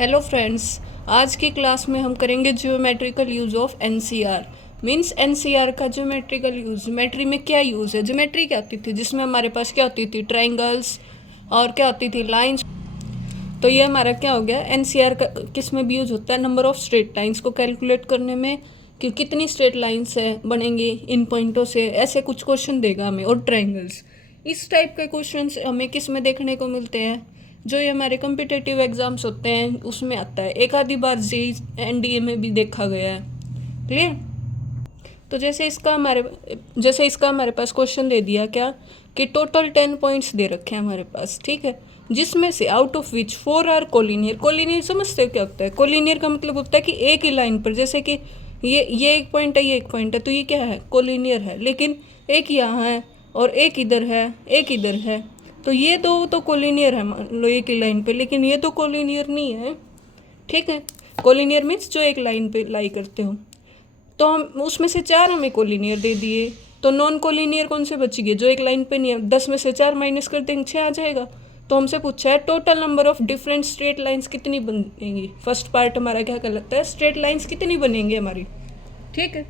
Hello friends, आज की class में हम करेंगे geometrical use of NCR. Means NCR का ज्योमेट्रिकल यूज़, ज्योमेट्री में क्या यूज़ है। ज्योमेट्री क्या होती थी, जिसमें हमारे पास क्या होती थी, ट्रायंगल्स और क्या होती थी, लाइंस। तो ये हमारा क्या हो गया, एनसीआर का किस में भी यूज़ होता है, नंबर ऑफ स्ट्रेट लाइंस को कैलकुलेट करने में, कि कितनी स्ट्रेट लाइंस है बनेंगी इन पॉइंटों से, ऐसे कुछ क्वेश्चन देगा हमें। और ट्रायंगल्स, इस टाइप के क्वेश्चन हमें किस में देखने को मिलते हैं, जो ये हमारे कम्पिटेटिव एग्जाम्स होते हैं उसमें आता है। एक आधी बार जेई एनडीए में भी देखा गया है। क्लियर। तो जैसे इसका हमारे पास क्वेश्चन दे दिया क्या, कि टोटल 10 पॉइंट्स दे रखे हैं हमारे पास, ठीक है, जिसमें से out of which 4 are collinear. Collinear समझते हो क्या होता है? कोलिनियर का मतलब होता है कि एक ही लाइन पर, जैसे कि ये एक पॉइंट है, ये एक पॉइंट है, तो ये क्या है, कोलिनियर है। लेकिन एक यहाँ है और एक इधर है, एक इधर है, तो ये दो तो कोलिनियर है मान लो एक ही लाइन पे, लेकिन ये तो कोलिनियर नहीं है। ठीक है, कोलिनियर मीन्स जो एक लाइन पे लाई करते हो। तो हम उसमें से 4 हमें कोलिनियर दे दिए, तो नॉन कोलिनियर कौन से बच गए, जो एक लाइन पे नहीं है। 10 में से 4 माइनस कर देंगे, 6 आ जाएगा। तो हमसे पूछा है total number of different straight lines कितनी बनेंगी। फर्स्ट पार्ट हमारा क्या कहलाता है, स्ट्रेट लाइंस कितनी बनेंगी हमारी। ठीक है,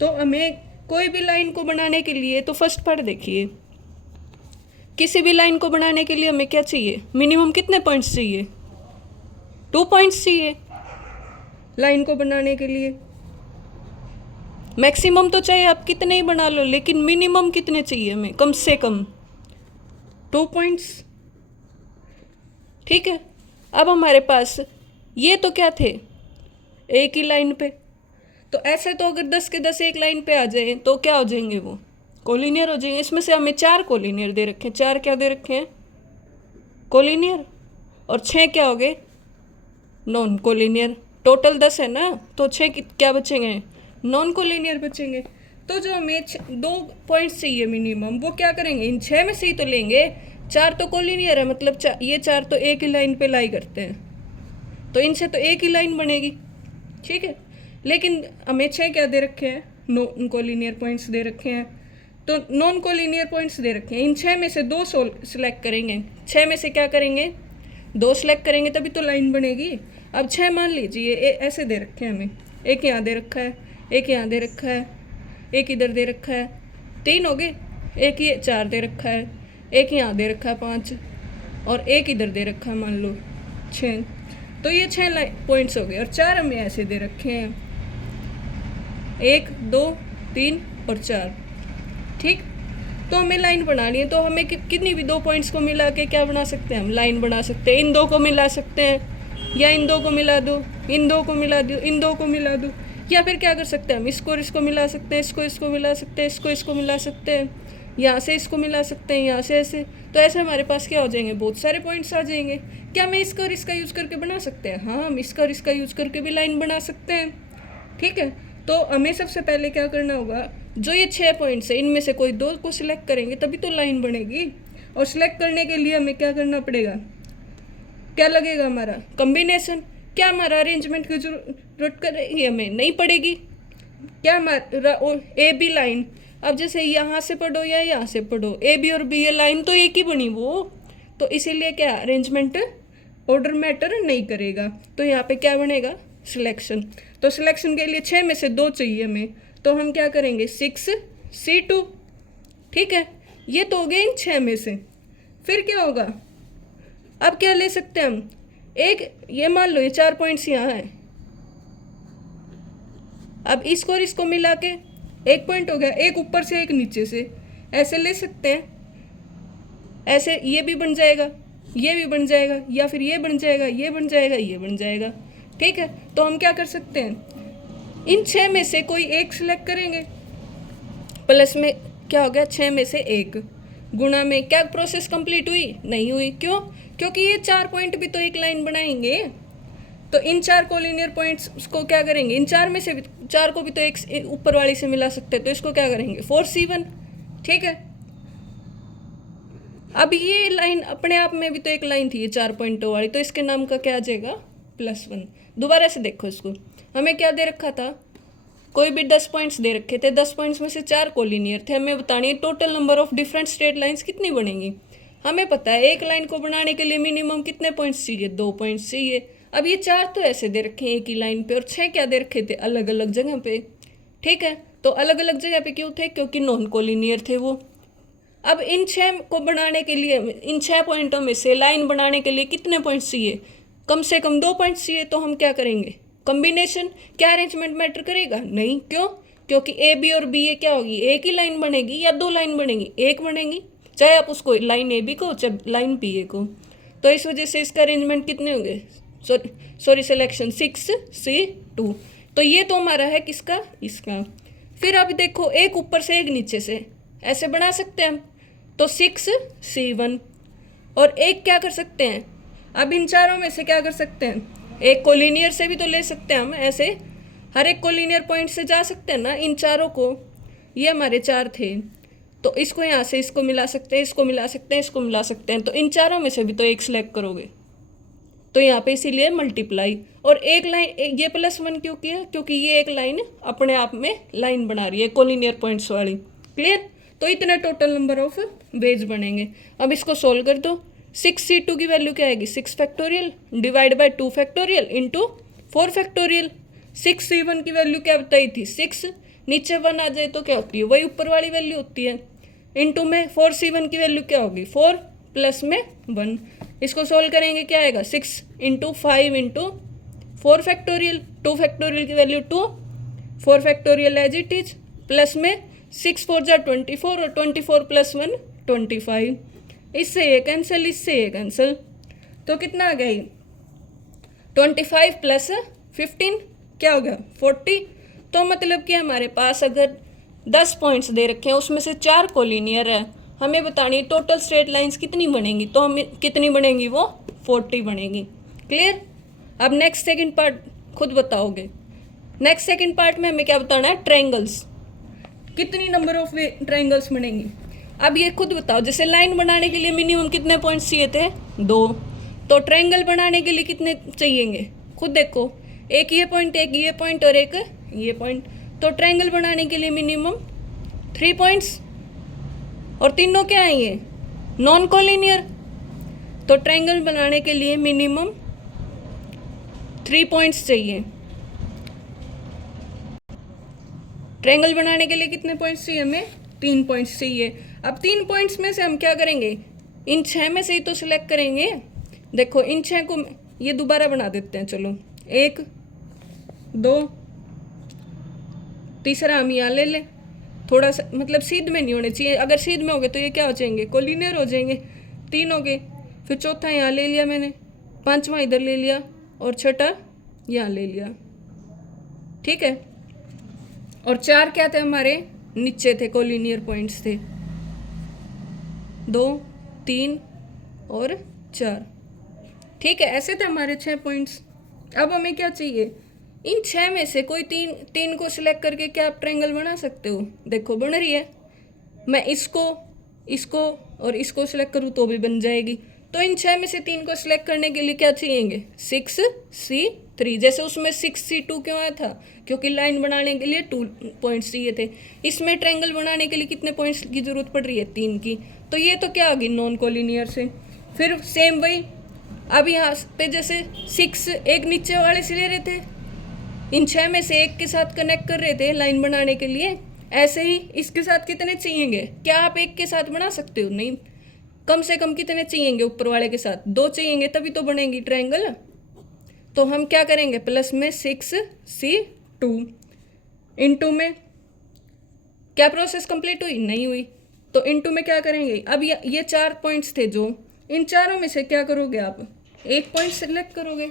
तो हमें कोई भी लाइन को बनाने के लिए, तो फर्स्ट पार्ट देखिए, किसी भी लाइन को बनाने के लिए हमें क्या चाहिए, मिनिमम कितने पॉइंट्स चाहिए, 2 पॉइंट्स चाहिए लाइन को बनाने के लिए। मैक्सिमम तो चाहे आप कितने ही बना लो, लेकिन मिनिमम कितने चाहिए हमें, कम से कम 2 पॉइंट्स। ठीक है, अब हमारे पास ये तो क्या थे, एक ही लाइन पे। तो ऐसे तो अगर 10 के 10 एक लाइन पे आ जाए तो क्या हो जाएंगे, वो कोलिनियर हो जाएंगे। इसमें से हमें 4 कोलिनियर दे रखे हैं। 4 क्या दे रखे हैं, कोलिनियर, और 6 क्या हो गए, नॉन कोलिनियर। टोटल 10 है ना, तो 6 क्या बचेंगे, नॉन कोलिनियर बचेंगे। तो जो हमें 2 पॉइंट्स चाहिए मिनिमम, वो क्या करेंगे, इन 6 में से ही तो लेंगे। 4 तो कोलिनियर है, मतलब ये 4 तो एक ही लाइन पे लाई करते हैं, तो इनसे तो एक ही लाइन बनेगी। ठीक है, लेकिन हमें 6 क्या दे रखे हैं, नॉन कोलिनियर पॉइंट्स दे रखे हैं। तो नॉन कोलिनियर पॉइंट्स दे रखे हैं, इन 6 में से 2 सिलेक्ट करेंगे। 6 में से क्या करेंगे, 2 सिलेक्ट करेंगे, तभी तो लाइन बनेगी। अब 6 मान लीजिए ऐसे दे रखे हैं हमें, एक यहाँ दे रखा है, एक यहाँ दे रखा है, एक इधर दे रखा है, 3 हो गए। एक ये 4 दे रखा है, एक यहाँ दे रखा है 5, और एक इधर दे रखा है मान लो 6। तो ये 6 पॉइंट्स हो गए, और 4 हमें ऐसे दे रखे हैं, 1 2 3 और 4। ठीक, तो हमें लाइन बनानी है, तो हमें कितनी भी 2 पॉइंट्स को मिला के क्या बना सकते हैं, हम लाइन बना सकते हैं। इन 2 को मिला सकते हैं, या इन 2 को मिला दो, इन 2 को मिला दो, इन 2 को मिला दो, या फिर क्या कर सकते हैं, हम इसको और इसको मिला सकते हैं, इसको इसको मिला सकते हैं, इसको इसको मिला सकते हैं, यहाँ से इसको मिला सकते हैं, यहाँ से ऐसे। तो ऐसे हमारे पास क्या हो जाएंगे, बहुत सारे पॉइंट्स आ जाएंगे। क्या हम इसका और इसका यूज़ करके बना सकते हैं, हाँ, हम इसका और इसका यूज़ करके भी लाइन बना सकते हैं। ठीक है, तो हमें सबसे पहले क्या करना होगा, जो ये 6 पॉइंट्स है इनमें से कोई 2 को सिलेक्ट करेंगे, तभी तो लाइन बनेगी। और सिलेक्ट करने के लिए हमें क्या करना पड़ेगा, क्या लगेगा, हमारा कॉम्बिनेशन। क्या हमारा अरेंजमेंट की जरूरत करेगी, हमें नहीं पड़ेगी। क्या हमारा ए बी लाइन, अब जैसे यहाँ से पढ़ो या यहाँ से पढ़ो, ए बी और बी, ये लाइन तो एक ही बनी वो, तो इसीलिए क्या अरेंजमेंट ऑर्डर मैटर नहीं करेगा। तो यहाँ पे क्या बनेगा, सिलेक्शन। तो सिलेक्शन के लिए 6 में से 2 चाहिए हमें, तो हम क्या करेंगे, 6C2। ठीक है, ये तो हो गए इन 6 में से। फिर क्या होगा, अब क्या ले सकते हैं हम, एक ये मान लो ये 4 पॉइंट्स यहाँ हैं, अब इसको और इसको मिला के 1 पॉइंट हो गया, एक ऊपर से एक नीचे से, ऐसे ले सकते हैं। ऐसे ये भी बन जाएगा, ये भी बन जाएगा, या फिर ये बन जाएगा, ये बन जाएगा, ये बन जाएगा। ठीक है, तो हम क्या कर सकते हैं, इन 6 में से कोई एक सिलेक्ट करेंगे, प्लस में क्या हो गया, 6 में से 1 गुणा में क्या प्रोसेस कंप्लीट हुई, नहीं हुई। क्यों, क्योंकि ये 4 पॉइंट भी तो एक लाइन बनाएंगे। तो इन 4 कोलिनियर पॉइंट्स को क्या करेंगे, इन 4 में से 4 को भी तो एक ऊपर वाली से मिला सकते हैं, तो इसको क्या करेंगे, 4C1। ठीक है, अब ये लाइन अपने आप में भी तो एक लाइन थी, ये 4 पॉइंटों वाली, तो इसके नाम का क्या आ जाएगा, +1। दोबारा से देखो इसको, हमें क्या दे रखा था, कोई भी 10 पॉइंट्स दे रखे थे, 10 पॉइंट्स में से 4 कोलिनियर थे। हमें बतानी है total number of different straight lines कितनी बनेंगी। हमें पता है एक लाइन को बनाने के लिए मिनिमम कितने पॉइंट्स चाहिए, 2 पॉइंट्स चाहिए। अब ये 4 तो ऐसे दे रखे हैं एक ही लाइन पे, और 6 क्या दे रखे थे अलग अलग जगह पे। ठीक है, तो अलग अलग जगह पे क्यों थे? क्योंकि नॉन कोलिनियर थे वो। अब इन 6 को बनाने के लिए, इन 6 पॉइंटों में से लाइन बनाने के लिए कितने पॉइंट्स चाहिए? कम से कम 2 पॉइंट्स चाहिए। तो हम क्या करेंगे? कॉम्बिनेशन। क्या अरेंजमेंट मैटर करेगा? नहीं। क्यों? क्योंकि ए बी और बी ए क्या होगी? एक ही लाइन बनेगी या 2 लाइन बनेगी? एक बनेगी, चाहे आप उसको लाइन ए बी को चाहे लाइन बी ए को। तो इस वजह से इसका अरेंजमेंट कितने होंगे? Sorry selection 6C2। तो ये तो हमारा है किसका? इसका। फिर अब देखो, एक ऊपर से एक नीचे से ऐसे बना सकते हैं हम, तो 6C1। और एक क्या कर सकते हैं? अब इन चारों में से क्या कर सकते हैं? एक कोलिनियर से भी तो ले सकते हैं हम, ऐसे हर एक कोलिनियर पॉइंट से जा सकते हैं ना इन चारों को। ये हमारे 4 थे, तो इसको यहाँ से इसको मिला सकते हैं, इसको मिला सकते हैं, इसको मिला सकते हैं। तो इन चारों में से भी तो एक सिलेक्ट करोगे, तो यहाँ पे इसीलिए मल्टीप्लाई। और एक लाइन, ये +1 क्यों किया? क्योंकि ये एक लाइन अपने आप में लाइन बना रही है कोलिनियर पॉइंट्स वाली। क्लियर? तो इतने टोटल नंबर ऑफ वेज बनेंगे। अब इसको सोल्व कर दो। 6C2 की वैल्यू क्या आएगी? 6 factorial divide by 2 factorial into 4 factorial. 6C1 की वैल्यू क्या बताई थी? 6। नीचे 1 आ जाए तो क्या होती है? वही ऊपर वाली वैल्यू होती है। इंटू में 4C1 की वैल्यू क्या होगी? 4 प्लस में 1। इसको सोल्व करेंगे, क्या आएगा? 6 इंटू 5 इंटू 4 फैक्टोरियल। 2 फैक्टोरियल की value 2, 4 factorial as it is, plus में 6 4 जा 24 और 24 प्लस 1 25। इससे ये कैंसिल, इससे ये कैंसिल, तो कितना आ गया ये? 25 प्लस 15 क्या हो गया? 40। तो मतलब कि हमारे पास अगर 10 पॉइंट्स दे रखे हैं, उसमें से 4 कोलिनियर है, हमें बतानी है टोटल स्ट्रेट लाइंस कितनी बनेंगी। तो हमें कितनी बनेंगी? वो 40 बनेगी। क्लियर? अब नेक्स्ट सेकंड पार्ट खुद बताओगे। नेक्स्ट सेकंड पार्ट में हमें क्या बताना है? ट्रायंगल्स। कितनी नंबर ऑफ ट्रायंगल्स बनेंगी? अब ये खुद बताओ। जैसे लाइन बनाने के लिए मिनिमम कितने पॉइंट्स चाहिए थे? 2। तो ट्रायंगल बनाने के लिए कितने चाहिएंगे? खुद देखो, एक ये पॉइंट, एक ये पॉइंट और एक ये पॉइंट। तो ट्रायंगल बनाने के लिए मिनिमम 3 पॉइंट्स, और तीनों क्या है? ये नॉन कोलिनियर। तो ट्रायंगल बनाने के लिए मिनिमम 3 पॉइंट्स चाहिए। ट्रायंगल बनाने के लिए कितने पॉइंट्स चाहिए हमें? 3 पॉइंट्स चाहिए। अब 3 पॉइंट्स में से हम क्या करेंगे? इन 6 में से ही तो सिलेक्ट करेंगे। देखो, इन 6 को ये दोबारा बना देते हैं। चलो, 1 2, तीसरा हम यहाँ ले लें। थोड़ा सा मतलब सीध में नहीं होने चाहिए। अगर सीध में हो गए तो ये क्या हो जाएंगे? कोलिनियर हो जाएंगे। 3 हो गए। फिर चौथा यहाँ ले लिया मैंने, 5वां इधर ले लिया, और छठा यहाँ ले लिया। ठीक है। और 4 क्या थे हमारे? नीचे थे, कोलिनियर पॉइंट्स थे 2 3 और 4। ठीक है, ऐसे थे हमारे 6 पॉइंट्स। अब हमें क्या चाहिए? इन 6 में से कोई तीन को सिलेक्ट करके क्या आप ट्रायंगल बना सकते हो? देखो, बन रही है। मैं इसको और इसको सिलेक्ट करूँ तो भी बन जाएगी। तो इन 6 में से 3 को सिलेक्ट करने के लिए क्या चाहिएंगे? 6C3। जैसे उसमें 6C2 क्यों आया था? क्योंकि लाइन बनाने के लिए 2 पॉइंट्स चाहिए थे। इसमें ट्रायंगल बनाने के लिए कितने पॉइंट्स की जरूरत पड़ रही है? 3 की। तो ये तो क्या आ गई? नॉन कोलिनियर से। फिर सेम वही, अब यहाँ पे जैसे 6 एक नीचे वाले से ले रहे थे, इन 6 में से एक के साथ कनेक्ट कर रहे थे लाइन बनाने के लिए। ऐसे ही इसके साथ कितने चाहिएंगे? क्या आप एक के साथ बना सकते हो? नहीं। कम से कम कितने चाहिएंगे? ऊपर वाले के साथ 2 चाहिएंगे, तभी तो बनेगी ट्रायंगल। तो हम क्या करेंगे? प्लस में 6C2 इंटू में क्या प्रोसेस कंप्लीट हुई? नहीं हुई। तो इंटू में क्या करेंगे? अब ये 4 पॉइंट्स थे, जो इन चारों में से क्या करोगे आप? एक पॉइंट सेलेक्ट करोगे।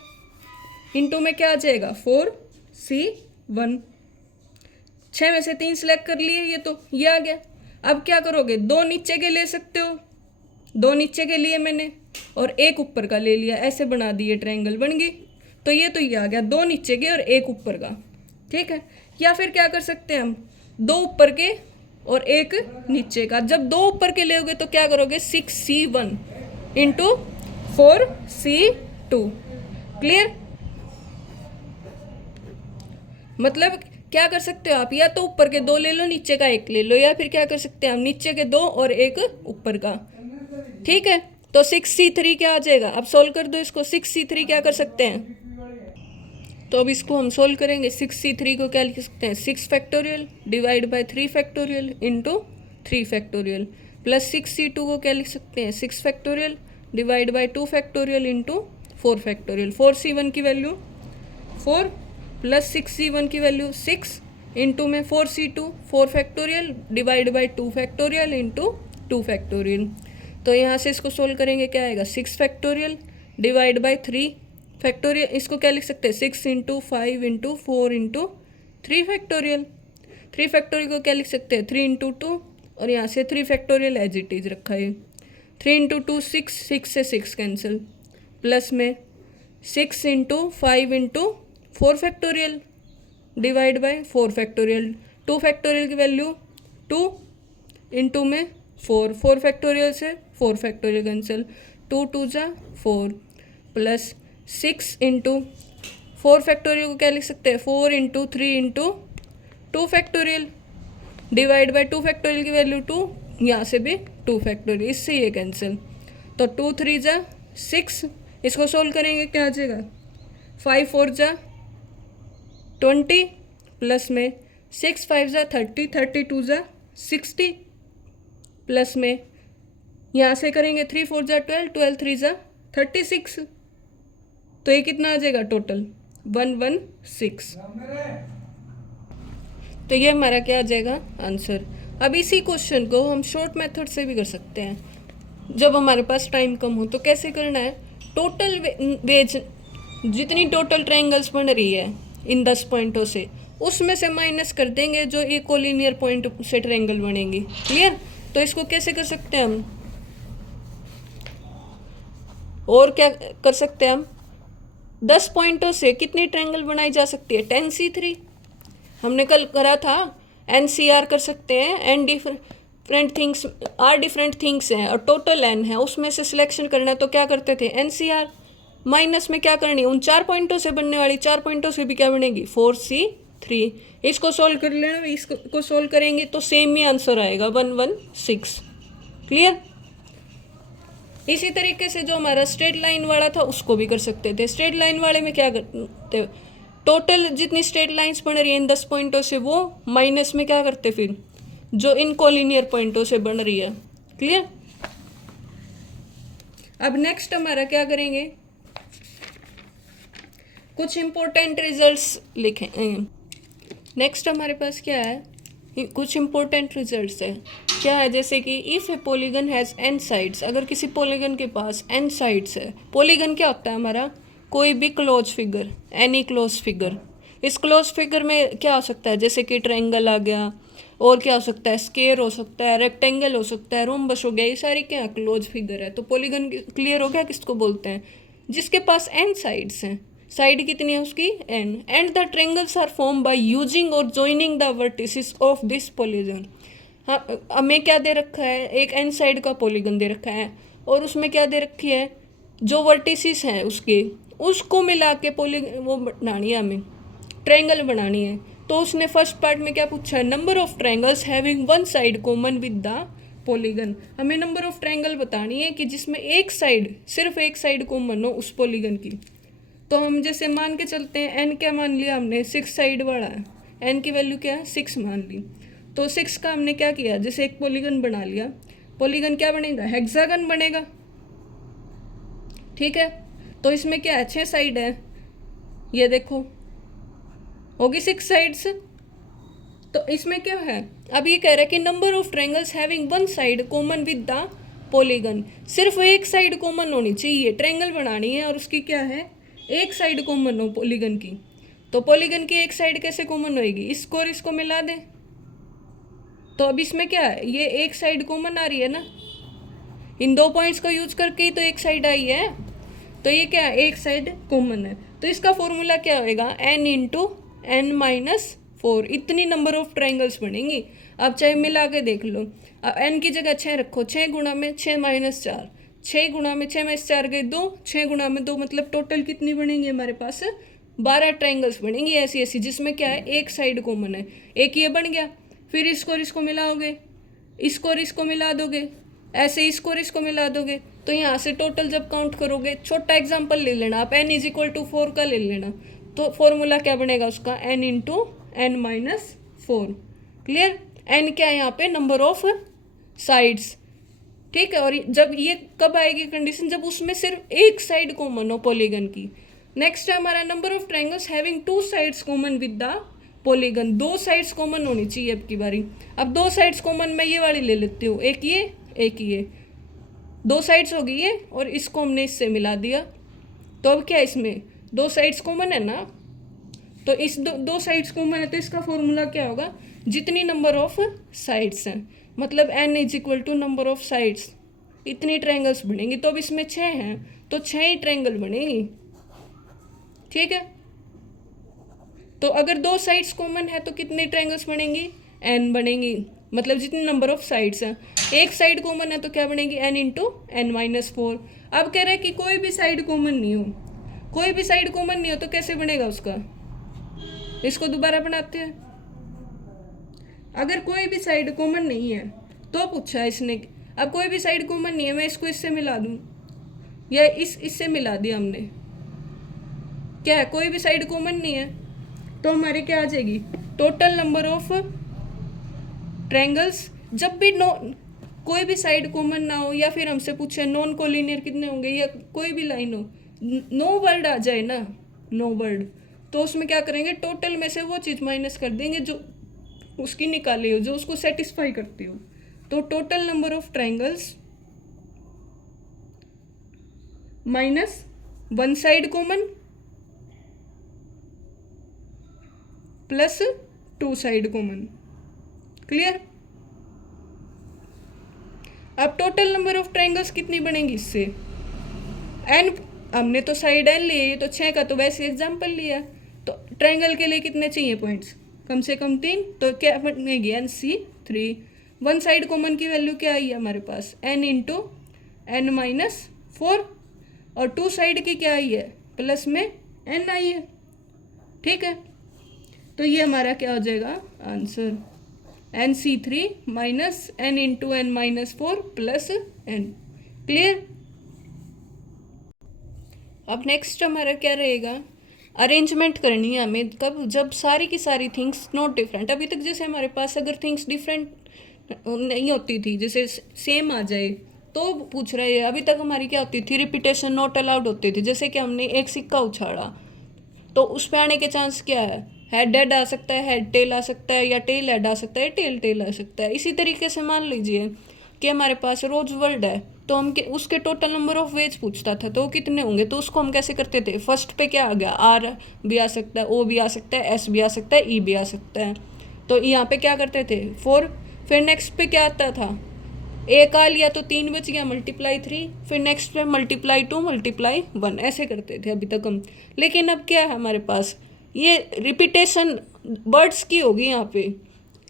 इंटू में क्या आ जाएगा? 4C1। 6 में से 3 सेलेक्ट कर लिए, ये आ गया। अब क्या करोगे? 2 नीचे के ले सकते हो, 2 नीचे के लिए मैंने, और एक ऊपर का ले लिया। ऐसे बना दिए, ट्रायंगल बन गई। तो ये आ गया 2 नीचे के और एक ऊपर का। ठीक है। या फिर क्या कर सकते हैं हम? 2 ऊपर के और एक नीचे का। जब 2 ऊपर के लेोगे तो क्या करोगे? 6C1 into 4C2। क्लियर? मतलब क्या कर सकते हो आप? या तो ऊपर के 2 ले लो, नीचे का 1 ले लो, या फिर क्या कर सकते हैं हम? नीचे के 2 और एक ऊपर का। ठीक है। तो 6C3 क्या आ जाएगा? अब सोल्व कर दो इसको। 6C3 क्या कर सकते हैं? तो अब इसको हम सोल्व करेंगे। 6c3 को क्या लिख सकते हैं, 6 factorial divide by 3 factorial into 3 factorial, plus 6c2 को क्या लिख सकते हैं, 6 factorial divide by 2 factorial into 4 factorial. 4c1 की वैल्यू 4 प्लस 6c1 की वैल्यू 6 इंटू में 4c2 4 factorial divide by 2 factorial into 2 factorial. तो यहाँ से इसको सोल्व करेंगे, क्या आएगा, 6 फैक्टोरियल डिवाइड बाय 3 फैक्टोरियल, इसको क्या लिख सकते हैं, 6 into 5 into 4 into 3 factorial. 3 factorial को क्या लिख सकते हैं, 3 इंटू 2, और यहाँ से 3 फैक्टोरियल एज इट इज रखा है। 3 इंटू 2 6, 6 से 6 कैंसिल, प्लस में 6 into 5 into 4 factorial divide by 4 factorial. 2 factorial की वैल्यू 2 इंटू में 4, 4 फैक्टोरियल से 4 फैक्टोरियल कैंसिल, 2 2 जा 4, प्लस 6 इंटू 4 फैक्टोरियल को क्या लिख सकते हैं, 4 into 3 into 2 factorial divide by 2 factorial की वैल्यू 2, यहाँ से भी 2 फैक्टोरियल, इससे ये कैंसिल, तो 2 3 जा 6, इसको सोल्व करेंगे क्या आ जाएगा, 5 4 जा 20, प्लस में 6 5 जा 30, 32 जा 60, प्लस में यहाँ से करेंगे 3 4 जा 12, 12 3 जा 36, तो ये कितना आ जाएगा टोटल 116। तो ये हमारा क्या आ जाएगा आंसर। अब इसी क्वेश्चन को हम शॉर्ट मेथड से भी कर सकते हैं, जब हमारे पास टाइम कम हो। तो कैसे करना है, टोटल वेज जितनी टोटल ट्रायंगल्स बन रही है इन 10 पॉइंटों से, उसमें से माइनस कर देंगे जो एक कोलिनियर पॉइंट से ट्रायंगल बनेंगी। क्लियर। तो इसको कैसे कर सकते हैं हम, और क्या कर सकते हैं हम, 10 पॉइंटों से कितनी ट्रायंगल बनाई जा सकती है, 10c3 हमने कल करा था। NCR कर सकते हैं, n different things are different things हैं और टोटल n है, उसमें से सिलेक्शन करना है। तो क्या करते थे, NCR माइनस में क्या करनी है, उन 4 पॉइंटों से बनने वाली 4 पॉइंटों से भी क्या बनेगी, 4c3। इसको सोल्व कर लेना, इसको सोल्व करेंगे तो सेम ही आंसर आएगा 116। क्लियर। इसी तरीके से जो हमारा स्ट्रेट लाइन वाला था उसको भी कर सकते थे। स्ट्रेट लाइन वाले में क्या करते, टोटल जितनी स्ट्रेट लाइंस बन रही है इन 10 पॉइंटों से, वो माइनस में क्या करते फिर जो इन कोलिनियर पॉइंटों से बन रही है। क्लियर। अब नेक्स्ट हमारा क्या करेंगे, कुछ इंपॉर्टेंट रिजल्ट्स लिखें। नेक्स्ट हमारे पास क्या है, कुछ इंपॉर्टेंट रिजल्ट्स है। क्या है, जैसे कि if A polygon has n sides, अगर किसी पॉलीगन के पास n साइड्स है। पॉलीगन क्या होता है हमारा, कोई भी close figure, any close figure. इस क्लोज फिगर में क्या हो सकता है, जैसे कि ट्रायंगल आ गया, और क्या हो सकता है, स्क्वायर हो सकता है, रेक्टेंगल हो सकता है, रोम्बस हो गया, ये सारी क्या क्लोज फिगर है। तो पॉलीगन क्लियर हो गया किसको बोलते हैं, जिसके पास n साइड्स हैं। साइड कितनी है उसकी, n, and the triangles are form by using और joining the vertices of this polygon. हाँ, हमें क्या दे रखा है, एक n साइड का पॉलीगन दे रखा है, और उसमें क्या दे रखी है, जो वर्टिसेस हैं उसके, उसको मिला के वो बनानी है, हमें ट्रायंगल बनानी है। तो उसने फर्स्ट पार्ट में क्या पूछा है, number of triangles having one side common with the polygon. हमें नंबर ऑफ ट्रायंगल बतानी है कि जिसमें एक साइड, सिर्फ एक साइड कॉमन हो उस पॉलीगन की। तो हम जैसे मान के चलते हैं, n क्या मान लिया हमने, 6 साइड वाला है, n की वैल्यू क्या है, 6 मान ली। तो 6 का हमने क्या किया, जैसे एक पॉलीगन बना लिया, पॉलीगन क्या बनेगा, हेक्सागन बनेगा। ठीक है। तो इसमें क्या है, 6 साइड है, ये देखो होगी 6 साइड्स। तो इसमें क्या है, अब ये कह रहा है कि number of triangles having one side common with the polygon. सिर्फ एक साइड कॉमन होनी चाहिए, ट्रायंगल बनानी है और उसकी क्या है, एक साइड कॉमन हो पॉलीगन की। तो पॉलीगन की एक साइड कैसे कॉमन होएगी, इसको और इसको मिला दें। तो अब इसमें क्या है, ये एक साइड कॉमन आ रही है ना, इन 2 पॉइंट्स को यूज करके ही तो एक साइड आई है। तो ये क्या है, एक साइड कॉमन है। तो इसका फॉर्मूला क्या होएगा, n इंटू n माइनस 4, इतनी नंबर ऑफ ट्रायंगल्स बनेंगी। आप चाहे मिला के देख लो, अब n की जगह 6 रखो, 6 गुणा में 6 माइनस 4, 6 गुणा में 6 माइनस 4 गए 2, 6 गुणा में 2, मतलब टोटल कितनी बनेंगी हमारे पास, 12 ट्रायंगल्स बनेंगी ऐसी ऐसी, जिसमें क्या है, एक साइड कॉमन है। एक ये बन गया, फिर इसको और इसको मिलाओगे, इसको और इसको मिला दोगे, ऐसे इसको और इसको मिला दोगे। तो यहाँ से टोटल जब काउंट करोगे, छोटा एग्जांपल ले लेना आप, n = 4 का ले लेना। तो फॉर्मूला क्या बनेगा उसका, n into n minus 4। Clear. n क्या है यहाँ पे, नंबर ऑफ साइड्स। ठीक है। और जब ये कब आएगी कंडीशन, जब उसमें सिर्फ एक साइड कॉमन हो पॉलीगन की। नेक्स्ट है हमारा number of triangles having two sides common with the polygon. दो साइड्स कॉमन होनी चाहिए अब की बारी। अब दो साइड्स कॉमन मैं ये वाली ले लेती हूँ, एक ये, दो साइड्स हो गई है और इसको हमने इससे मिला दिया। तो अब क्या है, इसमें दो साइड्स कॉमन है ना, तो इस दो साइड्स कॉमन है, तो इसका फॉर्मूला क्या होगा, जितनी नंबर ऑफ साइड्स हैं, मतलब n is equal to number of sides, इतनी ट्रायंगल्स बनेंगी। तो अब इसमें 6 हैं तो 6 ही ट्रायंगल बनेगी। ठीक है। तो अगर दो साइड्स कॉमन है तो कितनी ट्रायंगल्स बनेंगी, n बनेंगी, मतलब जितनी नंबर ऑफ साइड्स हैं। एक साइड कॉमन है तो क्या बनेगी, n इंटू एन माइनस 4। अब कह रहे हैं कि कोई भी साइड कॉमन नहीं हो, कोई भी साइड कॉमन नहीं हो तो कैसे बनेगा उसका, इसको दोबारा बनाते हैं। अगर कोई भी साइड कॉमन नहीं है तो पूछा है इसने, अब कोई भी साइड कॉमन नहीं है, मैं इसको इससे मिला दूं या इससे मिला दिया हमने, क्या है, कोई भी साइड कॉमन नहीं है, तो हमारी क्या आ जाएगी, टोटल नंबर ऑफ ट्रायंगल्स। जब भी कोई भी साइड कॉमन ना हो, या फिर हमसे पूछे नॉन कोलिनियर कितने होंगे, या कोई भी लाइन हो, नो वर्ड आ जाए ना, नो वर्ड, तो उसमें क्या करेंगे, टोटल में से वो चीज़ माइनस कर देंगे जो उसकी निकाली हो, जो उसको सेटिस्फाई करती हो। तो total number of triangles minus one side common plus two side common. Clear. अब टोटल नंबर ऑफ ट्रायंगल्स कितनी बनेंगी इससे, n, हमने तो साइड n लिए, तो 6 का तो वैसे एग्जाम्पल लिया, तो ट्रायंगल के लिए कितने चाहिए पॉइंट्स, कम से कम 3, तो क्या बनेगी NC3। वन साइड कॉमन की वैल्यू क्या आई है हमारे पास, n इंटू एन माइनस 4, और टू साइड की क्या आई है, प्लस में n आई है। ठीक है। तो ये हमारा क्या हो जाएगा answer, NC3 minus n into n minus 4 plus n। Clear. अब नेक्स्ट हमारा क्या रहेगा, अरेंजमेंट करनी है हमें, कब, जब सारी की सारी थिंग्स नॉट डिफरेंट। अभी तक जैसे हमारे पास अगर थिंग्स डिफरेंट नहीं होती थी, जैसे सेम आ जाए तो पूछ रहे हैं, अभी तक हमारी क्या होती थी, रिपीटेशन नॉट अलाउड होती थी। जैसे कि हमने एक सिक्का उछाड़ा तो उस पे आने के चांस क्या है, हेड हेड आ सकता है, हेड टेल आ सकता है, या टेल हेड आ सकता है, टेल टेल आ सकता है। इसी तरीके से मान लीजिए कि हमारे पास रोज वर्ड है, तो हम उसके टोटल नंबर ऑफ वेज पूछता था, तो वो कितने होंगे, तो उसको हम कैसे करते थे, फर्स्ट पे क्या आ गया, आर भी आ सकता है, ओ भी आ सकता है, एस भी आ सकता है, ई भी आ सकता है, तो यहाँ पे क्या करते थे 4। फिर नेक्स्ट पे क्या आता था, एक आ लिया तो 3 बच गया, मल्टीप्लाई 3, फिर नेक्स्ट पे मल्टीप्लाई 2 मल्टीप्लाई 1, ऐसे करते थे अभी तक हम। लेकिन अब क्या है हमारे पास, ये रिपीटेशन वर्ड्स की होगी यहाँ पे।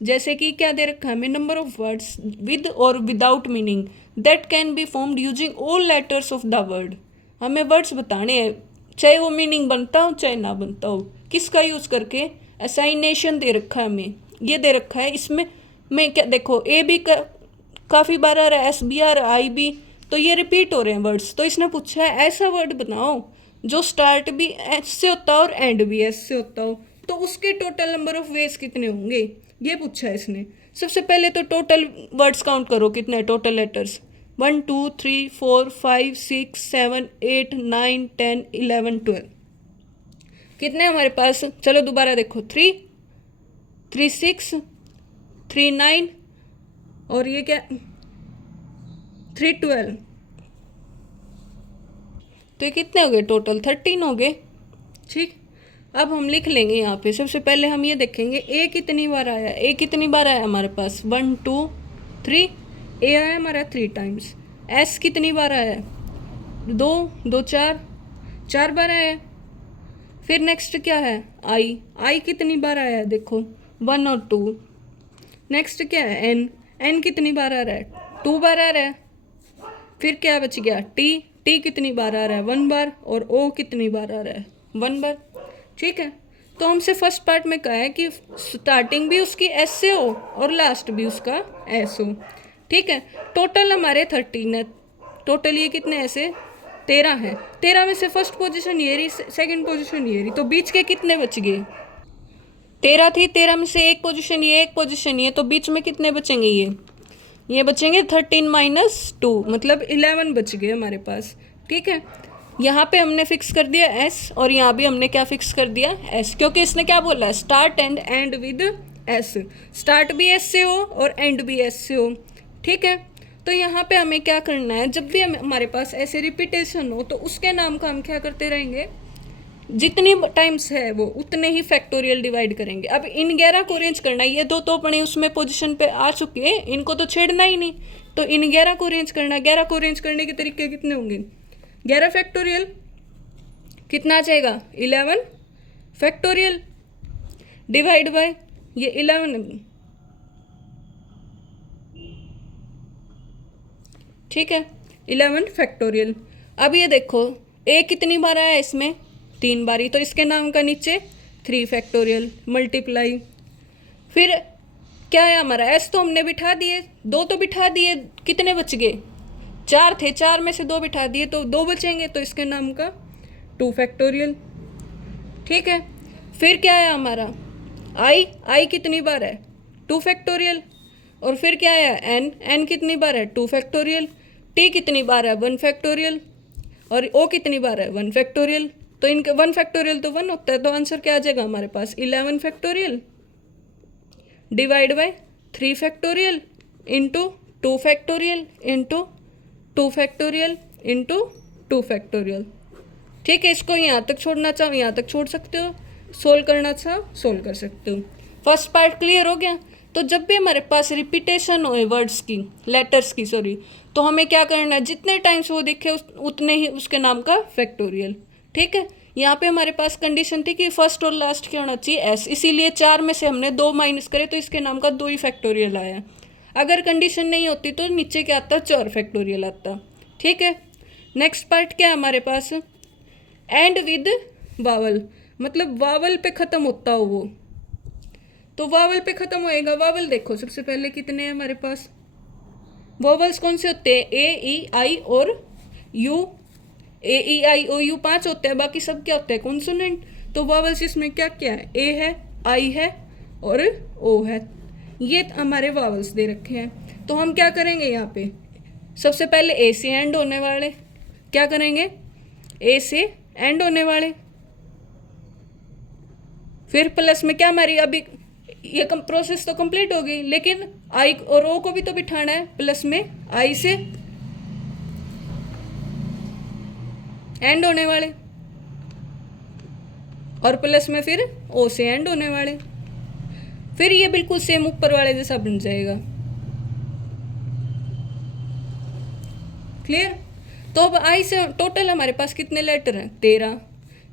जैसे कि क्या दे रखा है हमें, नंबर ऑफ वर्ड्स विद और without meaning that can be formed using all letters of the word. हमें वर्ड्स बताने हैं, चाहे वो मीनिंग बनता हो चाहे ना बनता हो, किसका यूज़ करके, असाइनेशन दे रखा है हमें, ये दे रखा है। इसमें मैं क्या देखो, ए भी काफ़ी बार आ रहा है, एस भी आ रहा है, आई भी, तो ये रिपीट हो रहे हैं वर्ड्स। तो इसने पूछा है ऐसा वर्ड बनाओ जो स्टार्ट भी एस से होता हो और एंड भी एस से होता हो, तो उसके टोटल नंबर ऑफ वेज कितने होंगे, ये पूछा है इसने। सबसे पहले तो टोटल वर्ड्स काउंट करो, कितने टोटल लेटर्स, 1 2 3 4 5 6 7 8 9 10 11 12, कितने हमारे पास, चलो दोबारा देखो, 3 3 6 3 9, और ये क्या 3 12, तो ये कितने हो गए टोटल, 13 हो गए। ठीक। अब हम लिख लेंगे यहाँ पे, सबसे पहले हम ये देखेंगे ए कितनी बार आया, ए कितनी बार आया हमारे पास 1 2 3, ए आया हमारा 3 टाइम्स। एस कितनी बार आया, 2 2 4 बार आया। फिर नेक्स्ट क्या है, आई, आई कितनी बार आया है, देखो 1 और 2। नेक्स्ट क्या है, एन, एन कितनी बार आ रहा है, 2 बार आ रहा है। फिर क्या बच गया, टी, टी कितनी बार आ रहा है, 1 बार, और ओ कितनी बार आ रहा है, 1 बार। ठीक है। तो हमसे फर्स्ट पार्ट में कहा है कि स्टार्टिंग भी उसकी एस से हो और लास्ट भी उसका एस हो। ठीक है। टोटल हमारे 13 है, टोटल ये कितने ऐसे 13 है, 13 में से फर्स्ट पोजीशन ये रही, सेकंड पोजीशन ये रही, तो बीच के कितने बच गए? 13 थी, 13 में से एक पोजीशन ये, एक पोजीशन ये, तो बीच में कितने बचेंगे? ये बचेंगे 13 माइनस 2, मतलब 11 बच गए हमारे पास। ठीक है, यहाँ पे हमने फिक्स कर दिया एस, और यहाँ भी हमने क्या फिक्स कर दिया? एस, क्योंकि इसने क्या बोला है? Start and and with S, start भी एस से हो और एंड भी एस से हो। ठीक है, तो यहाँ पे हमें क्या करना है? जब भी हमारे पास ऐसे रिपीटेशन हो तो उसके नाम का हम क्या करते रहेंगे? जितनी टाइम्स है वो उतने ही फैक्टोरियल डिवाइड करेंगे। अब इन 11 को अरेंज करना है, ये दो तो अपने उसमें पोजीशन पे आ चुके हैं, इनको तो छेड़ना ही नहीं, तो इन 11 को अरेंज करना है। 11 को अरेंज करने के तरीके कितने होंगे? 11 फैक्टोरियल कितना आ जाएगा? 11 फैक्टोरियल डिवाइड बाय ये 11। ठीक है, 11 फैक्टोरियल। अब ये देखो ए कितनी बार आया इसमें? 3 बारी, तो इसके नाम का नीचे 3 फैक्टोरियल मल्टीप्लाई। फिर क्या है हमारा? एस तो हमने बिठा दिए, 2 तो बिठा दिए, कितने बच गए? 4 थे, 4 में से 2 बिठा दिए तो 2 बचेंगे, तो इसके नाम का 2 फैक्टोरियल। ठीक है, फिर क्या है हमारा? आई कितनी बार है? 2 फैक्टोरियल। और फिर क्या है? एन कितनी बार है? 2 फैक्टोरियल। टी कितनी बार है? 1 फैक्टोरियल। और ओ कितनी बार है? 1 फैक्टोरियल। तो इनका 1 फैक्टोरियल तो 1 होता है, तो आंसर क्या आ जाएगा हमारे पास? 11 factorial divide by 3 factorial into 2 factorial into 2 factorial into 2 factorial. ठीक है, इसको यहाँ तक छोड़ना चाहो यहाँ तक छोड़ सकते हो, सोल्व करना चाहो सोल्व कर सकते हो। फर्स्ट पार्ट क्लियर हो गया। तो जब भी हमारे पास रिपीटेशन हो वर्ड्स की, लेटर्स की सॉरी, तो हमें क्या करना है? जितने टाइम्स वो दिखे उतने ही उसके नाम का फैक्टोरियल। ठीक है, यहाँ पे हमारे पास कंडीशन थी कि फर्स्ट और लास्ट क्या होना चाहिए? एस, इसीलिए 4 में से हमने 2 माइनस करे तो इसके नाम का 2 ही फैक्टोरियल आया। अगर कंडीशन नहीं होती तो नीचे क्या आता? 4 फैक्टोरियल आता। ठीक है, नेक्स्ट पार्ट क्या है हमारे पास? एंड विद वावल, मतलब वावल पे ख़त्म होता हो वो, तो वावल पे ख़त्म होएगा। वावल देखो सबसे पहले कितने हैं हमारे पास? वोवल्स कौन से होते हैं? ए, ई, आई और you. A, E, I, O, you 5 होते हैं, बाकी सब क्या होते हैं? कॉन्सोनेंट। तो वोवल्स इसमें क्या क्या है? ए है, आई है और ओ है, ये हमारे वावल्स दे रखे हैं। तो हम क्या करेंगे यहाँ पे? सबसे पहले ए से एंड होने वाले, क्या करेंगे? ए से एंड होने वाले, फिर प्लस में क्या हमारी अभी ये प्रोसेस तो कंप्लीट हो गई, लेकिन आई और ओ को भी तो बिठाना है। प्लस में आई से एंड होने वाले और प्लस में फिर ओ से एंड होने वाले, फिर ये बिल्कुल सेम ऊपर वाले जैसा बन जाएगा। क्लियर? तो अब आई से टोटल हमारे पास कितने लेटर हैं? 13,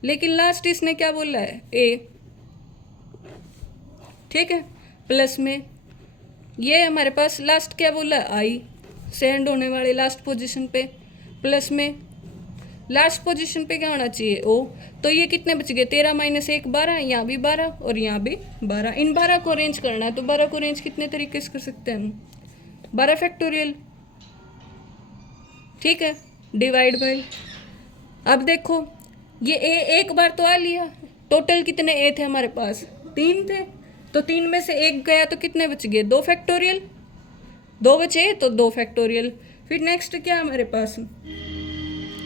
लेकिन लास्ट इसने क्या बोला है? ए। ठीक है, प्लस में ये हमारे पास लास्ट क्या बोला है? आई से एंड होने वाले लास्ट पोजीशन पे, प्लस में लास्ट पोजीशन पे क्या होना चाहिए? ओ। तो ये कितने बच गए? 13 माइनस 1 12, यहाँ भी 12 और यहाँ भी 12। इन 12 को अरेंज करना है, तो 12 को अरेंज कितने तरीके से कर सकते हैं हम? 12 फैक्टोरियल। ठीक है, डिवाइड बाय, अब देखो ये ए एक बार तो आ लिया, टोटल कितने ए थे हमारे पास? 3 थे, तो 3 में से 1 गया तो कितने बच गए? 2 फैक्टोरियल। 2 बचे तो 2 फैक्टोरियल। फिर नेक्स्ट क्या हमारे पास?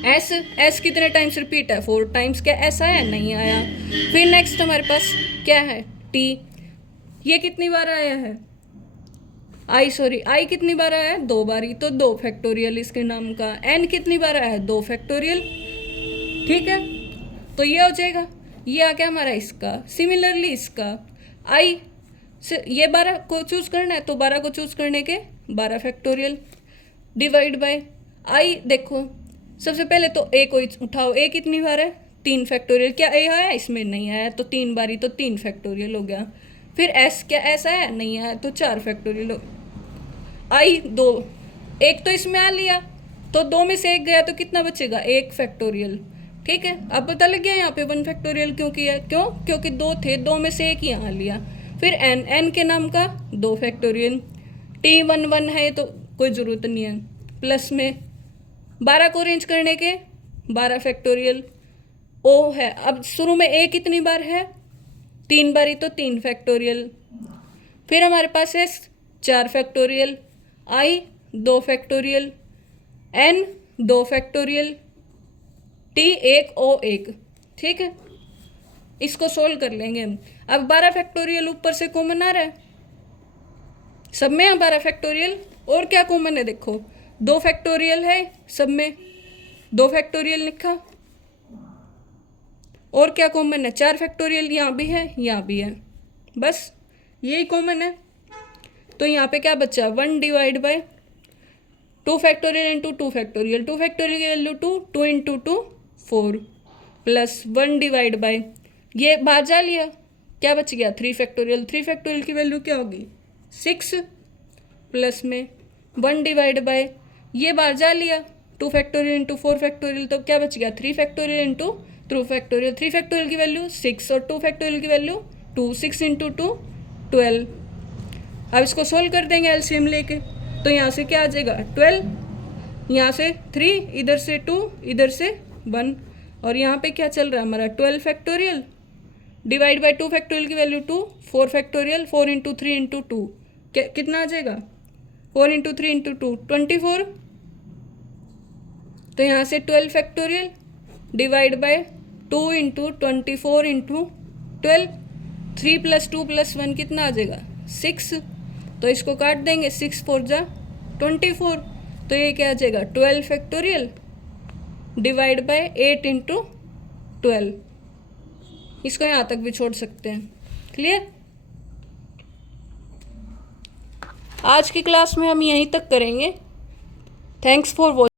एस कितने टाइम्स रिपीट है? 4 टाइम्स। क्या एस आया? नहीं आया। फिर नेक्स्ट हमारे पास क्या है? टी, ये कितनी बार आया है? आई कितनी बार आया है? 2 बारी, तो 2 फैक्टोरियल इसके नाम का। एन कितनी बार आया है? 2 फैक्टोरियल। ठीक है, तो ये हो जाएगा, ये आ गया हमारा इसका। सिमिलरली इसका आई से ये 12 को चूज करना है, तो 12 को चूज करने के 12 फैक्टोरियल डिवाइड बाय आई। देखो सबसे पहले तो ए को उठाओ, ए कितनी बार है? 3 फैक्टोरियल। क्या ए आया? इसमें नहीं आया, तो 3 बारी, तो 3 फैक्टोरियल हो गया। फिर एस, क्या एस आया? नहीं आया, तो 4 फैक्टोरियल हो। आई 2, 1 तो इसमें आ लिया, तो 2 में से 1 गया तो कितना बचेगा? 1 फैक्टोरियल। ठीक है, अब पता लग गया यहाँ पे 1 फैक्टोरियल क्यों किया? क्यों? क्योंकि 2 थे, 2 में से 1 यहाँ लिया। फिर एन के नाम का 2 फैक्टोरियल। टी 1 है तो कोई ज़रूरत नहीं है। प्लस में 12 को अरेंज करने के 12 फैक्टोरियल। ओ है, अब शुरू में ए कितनी बार है, 3 बारी, तो 3 फैक्टोरियल। फिर हमारे पास है 4 फैक्टोरियल, आई 2 फैक्टोरियल, एन 2 फैक्टोरियल, टी 1 ओ 1। ठीक है, इसको सोल्व कर लेंगे हम। अब 12 फैक्टोरियल ऊपर से कॉमन आ रहा है, सब में है 12 फैक्टोरियल। और क्या कॉमन है, देखो 2 फैक्टोरियल है सब में, 2 फैक्टोरियल लिखा। और क्या कॉमन है, 4 फैक्टोरियल यहाँ भी है, यहाँ भी है, बस यही कॉमन है। तो यहाँ पे क्या बचा, 1 divide by 2 factorial into 2 factorial, 2 factorial की value 2, 2 into 2 4, plus 1 divide by, ये बाहर जा लिया, क्या बच गया 3 फैक्टोरियल, 3 फैक्टोरियल की वैल्यू क्या होगी 6, प्लस में 1 डिवाइड बाय, ये बाहर जा लिया 2 फैक्टोरियल इंटू 4 फैक्टोरियल, तो क्या बच गया 3 फैक्टोरियल इंटू 2 फैक्टोरियल, 3 फैक्टोरियल की वैल्यू 6 और 2 फैक्टोरियल की वैल्यू 2, 6 इंटू 2 12। अब इसको सोल्व कर देंगे एलसीएम लेके, तो यहाँ से क्या आ जाएगा 12, यहाँ से 3, इधर से 2, इधर से 1, और यहाँ पे क्या चल रहा है हमारा 12 फैक्टोरियल डिवाइड बाय 2 फैक्टोरियल की वैल्यू 2, 4 फैक्टोरियल, 4 इंटू 3 इंटू 2, कितना आ जाएगा 4 इंटू 3 इंटू 2 24। तो यहाँ से 12 factorial divide by 2 into 24 into 12, 3 plus 2 plus 1 कितना आ जाएगा 6, तो इसको काट देंगे, 6 4 जा 24, तो ये क्या आ जाएगा 12 फैक्टोरियल डिवाइड बाय 8 इंटू 12। इसको यहाँ तक भी छोड़ सकते हैं। क्लियर, आज की क्लास में हम यहीं तक करेंगे। Thanks for watching.